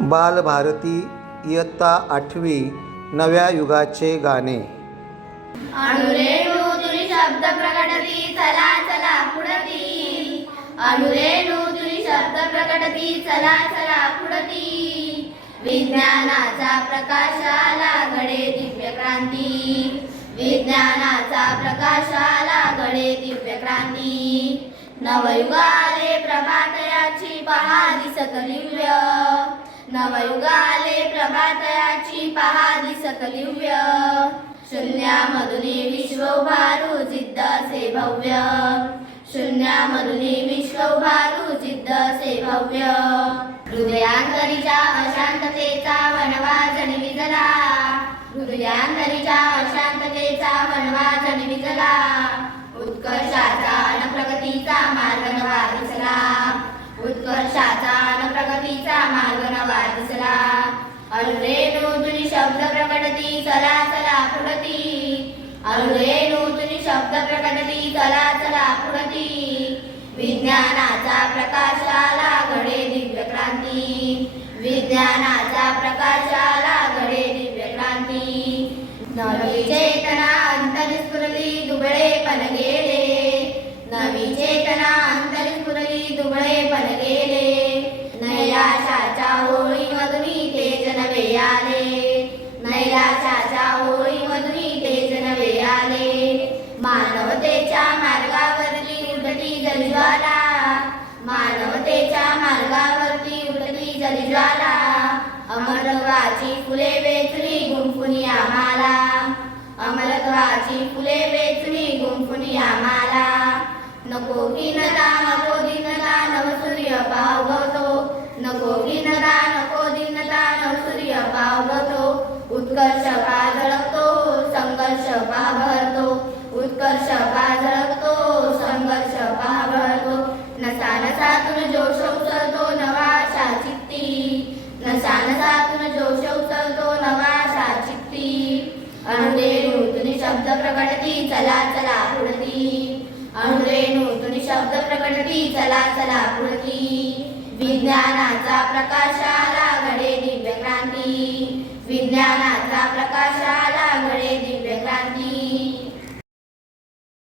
बालभारती इयत्ता आठवी नव्या युगाचे गाणे. अणुरेणू तुरी शब्द प्रकटती चला चला पुढती. अणुरेणू तुरी शब्द प्रकटती चला चला पुढती. विज्ञानाचा प्रकाशाला घडे दिव्य क्रांती. विज्ञानाचा प्रकाशाला घडे दिव्य क्रांती. नवयुगाले प्रभातयाची पहा दिसत दिव्य नवयुगाले प्रभातयाची पहा दिसत दिव्य शून्यामधुनी विश्व उभारू जिद्द से भव्य. शून्यामधुनी विश्व उभारू जिद्द से भव्य. हृदयांतरीच्या अशांततेचा वनवा विजला. हृदयांतरीच्या अशांततेचा वनवा विजला. उत्कर्षाचा अन प्रगतीचा मार्ग नवा दिसला. उत्कर्षाचा अणुरेणू तुझी शब्द प्रकटती चला चला पुढती. अणुरेणू शब्द प्रकटती चला चला पुढती. विज्ञानाचा प्रकाशाला घडे दिव्य क्रांती. विज्ञानाचा प्रकाशाला घडे दिव्य क्रांती. नवी चेतना अंतरिस्फुरली दुबळे पण गेले. नवी चेतना उडती अमरत्वाची फुले वेचणी गुंफुनी आम्हाला. अमरत्वाची फुले वेचणी गुंफुनी आम्हाला. नको दीनता नको दिनता नव सूर्य पावतो नको दीनता नको दिनता नव सूर्य पावतो उत्कर्ष पाझळतो संघर्ष पाभरतो. उत्कर्ष पाझळतो शब्द प्रकटती चला चला पुढती. अणुरेणू तुनी शब्द प्रकटती चला चला पुढती. विज्ञानाचा प्रकाशाला घडे दिव्य क्रांती. विज्ञानाचा प्रकाशाला